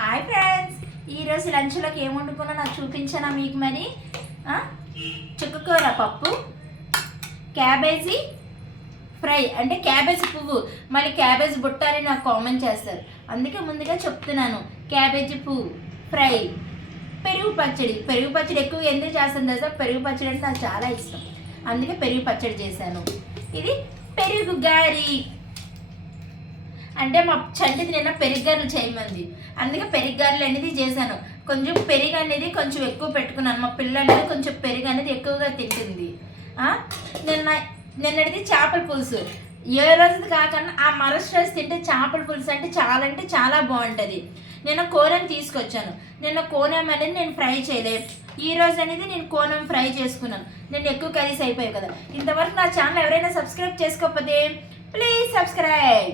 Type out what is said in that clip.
Hi friends ఈరోజు లంచ్లోకి ఏం వండుకున్నా నాకు చూపించానా మీకు మరి? చుక్కకూర పప్పు క్యాబేజీ ఫ్రై అంటే క్యాబేజీ పువ్వు. మళ్ళీ క్యాబేజీ బుట్ట అని నాకు కామెంట్ చేస్తారు. అందుకే ముందుగా చెప్తున్నాను. క్యాబేజీ పువ్వు ఫ్రై. పెరుగు పచ్చడి. పెరుగు పచ్చడి ఎక్కువ ఎందుకు చేస్తాను తెలుసా? పెరుగు పచ్చడి అంటే నాకు చాలా ఇష్టం. అందుకే పెరుగు పచ్చడి చేశాను. ఇది పెరుగు గారి. అంటే మా చంటిది నిన్న పెరిగారులు చేయమంది. అందుకే పెరిగారులు అనేది చేశాను. కొంచెం పెరుగు అనేది కొంచెం ఎక్కువ పెట్టుకున్నాను. మా పిల్ల అనేది కొంచెం పెరుగు అనేది ఎక్కువగా తింటుంది. నిన్న నిన్నటిది చేపల పులుసు. ఏ రోజుది కాకుండా ఆ మరస్ట్ రోజు తింటే చేపల పులుసు అంటే చాలా అంటే చాలా బాగుంటుంది. నేను కోనం తీసుకొచ్చాను. నిన్న కోనం అనేది నేను ఫ్రై చేయలేదు ఈ రోజు అనేది నేను కోనం ఫ్రై చేసుకున్నాను. నేను ఎక్కువ కర్రీస్ అయిపోయాయి కదా. ఇంతవరకు నా ఛానల్ ఎవరైనా సబ్స్క్రైబ్ చేసుకోకపోతే ప్లీజ్ సబ్స్క్రైబ్.